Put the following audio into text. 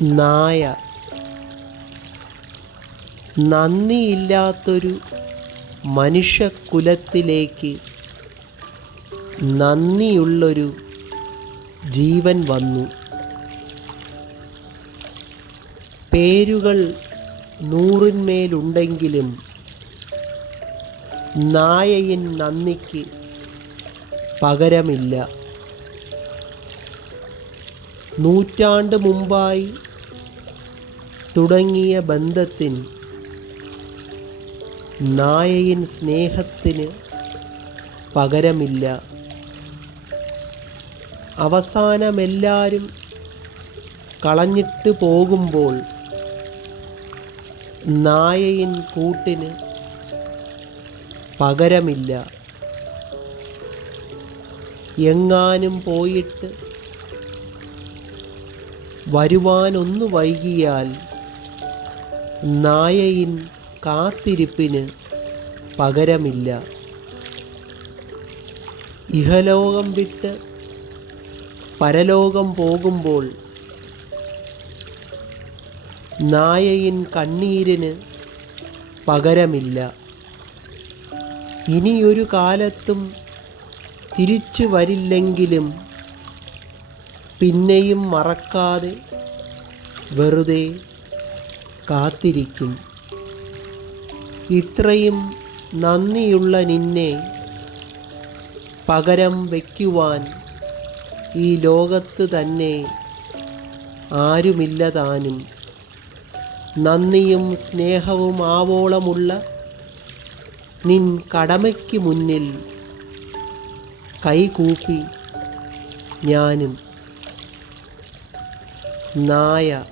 നായ. നന്ദിയില്ലാത്തൊരു മനുഷ്യകുലത്തിലേക്ക് നന്ദിയുള്ളൊരു ജീവൻ വന്നു. പേരുകൾ 100-മേലുണ്ടെങ്കിലും നായയിൻ നന്ദിക്ക് പകരമില്ല. നൂറ്റാണ്ട് മുമ്പായി തുടങ്ങിയ ബന്ധത്തിന് നായയിൻ സ്നേഹത്തിന് പകരമില്ല. അവസാനമെല്ലാവരും കളഞ്ഞിട്ട് പോകുമ്പോൾ നായയിൻ കൂട്ടിന് പകരമില്ല. എങ്ങാനും പോയിട്ട് വരുവാനൊന്നു വൈകിയാൽ നായയിൻ കാത്തിരിപ്പിന് പകരമില്ല. ഇഹലോകം വിട്ട് പരലോകം പോകുമ്പോൾ നായയിൻ കണ്ണീരിന് പകരമില്ല. ഇനിയൊരു കാലത്തും തിരിച്ചു വരില്ലെങ്കിലും പിന്നെയും മറക്കാതെ വെറുതെ കാത്തിരിക്കും. ഇത്രയും നന്ദിയുള്ള നിന്നെ പകരം വയ്ക്കുവാൻ ഈ ലോകത്ത് തന്നെ ആരുമില്ലതാനും. നന്ദിയും സ്നേഹവും ആവോളമുള്ള നിൻ കടമയ്ക്ക് മുന്നിൽ കൈകൂപ്പി ഞാനും. നായ.